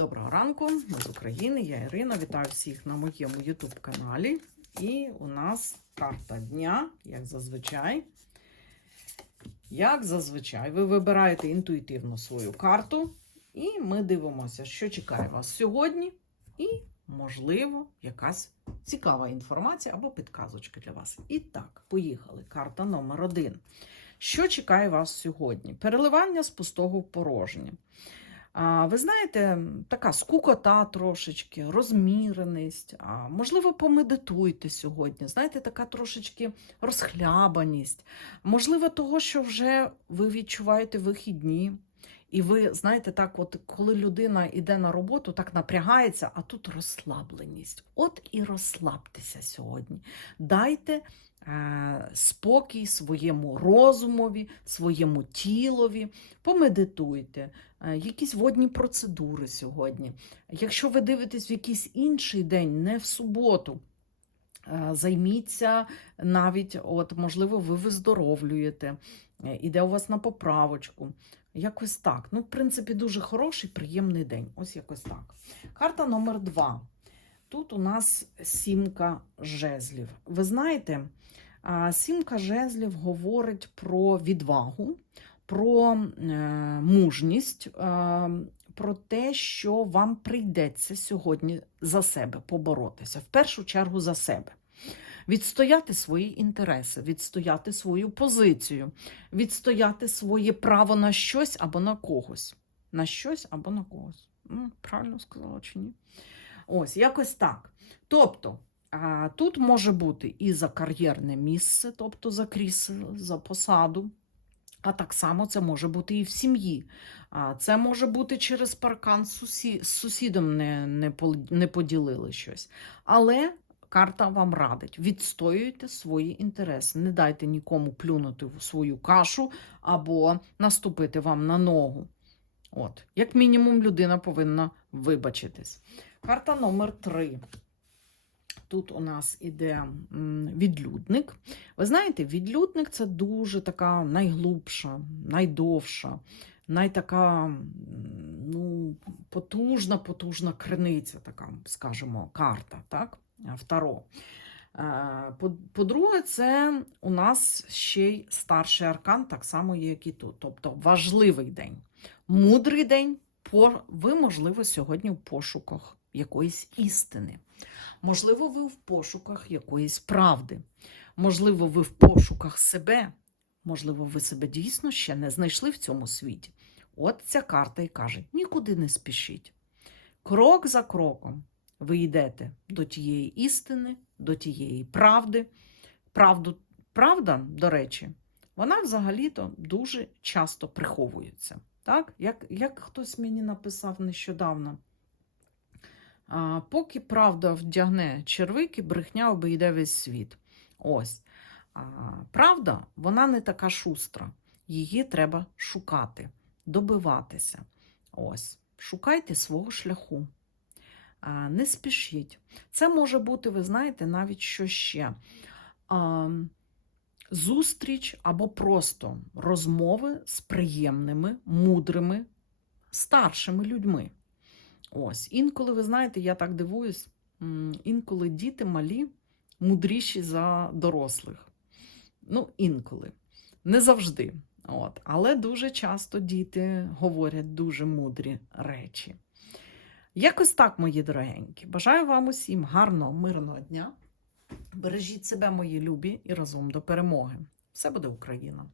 Доброго ранку, ми з України, я Ірина. Вітаю всіх на моєму YouTube каналі. І у нас карта дня, як зазвичай. Як зазвичай, ви вибираєте інтуїтивно свою карту, і ми дивимося, що чекає вас сьогодні, і, можливо, якась цікава інформація або підказочка для вас. І так, поїхали. Карта номер один. Що чекає вас сьогодні? Переливання з пустого в порожнє. А, Ви знаєте, така скукота трошечки, розміреність, а, можливо, помедитуйте сьогодні. Знаєте, така трошечки розхлябаність. Можливо, того, що вже ви відчуваєте вихідні. І ви знаєте, так, от коли людина йде на роботу, так напрягається, а тут розслабленість. От і розслабтеся сьогодні. Дайте е, спокій своєму розумові, своєму тілові, помедитуйте, е, якісь водні процедури сьогодні. Якщо ви дивитесь в якийсь інший день, не в суботу. Е, Займіться навіть, от, можливо, ви виздоровлюєте, е, іде у вас на поправочку. Якось так. Ну, в принципі, дуже хороший, приємний день. Ось якось так. Карта номер два. Тут у нас сімка жезлів. Ви знаєте, сімка жезлів говорить про відвагу, про е, мужність, е, про те, що вам прийдеться сьогодні за себе поборотися. В першу чергу за себе. Відстояти свої інтереси, відстояти свою позицію, відстояти своє право на щось або на когось. На щось або на когось. М, Правильно сказала чи ні? Ось, якось так. Тобто, а, тут може бути і за кар'єрне місце, тобто за крісло, за посаду. А так само це може бути і в сім'ї. А це може бути через паркан з сусі... сусідом не, не, не поділили щось. Але карта вам радить: відстоюйте свої інтереси. Не дайте нікому плюнути в свою кашу або наступити вам на ногу. От, як мінімум, людина повинна вибачитись. Карта номер три. Тут у нас іде відлюдник. Ви знаєте, відлюдник це дуже така найглубша, найдовша, найтака ну, потужна, потужна криниця, така, скажімо, карта, так? Второ. Е, по- По-друге, це у нас ще й старший аркан, так само, як і тут. Тобто важливий день, мудрий день. Ви, можливо, сьогодні в пошуках якоїсь істини. Можливо, ви в пошуках якоїсь правди. Можливо, ви в пошуках себе. Можливо, ви себе дійсно ще не знайшли в цьому світі. От ця карта і каже: нікуди не спішіть. Крок за кроком ви йдете до тієї істини, до тієї правди. Правду, правда, до речі, вона взагалі-то дуже часто приховується. Так? Як, як хтось мені написав нещодавно, поки правда вдягне червики, брехня обійде весь світ. Ось. Правда, вона не така шустра. Її треба шукати, добиватися. Ось. Шукайте свого шляху. Не спішіть. Це може бути, ви знаєте, навіть що ще. Зустріч або просто розмови з приємними, мудрими, старшими людьми. Ось, інколи, ви знаєте, я так дивуюсь, інколи діти малі мудріші за дорослих. Ну, інколи. Не завжди. От. Але дуже часто діти говорять дуже мудрі речі. Якось так, мої дорогенькі. Бажаю вам усім гарного, мирного дня. Бережіть себе, мої любі, і разом до перемоги. Все буде Україна!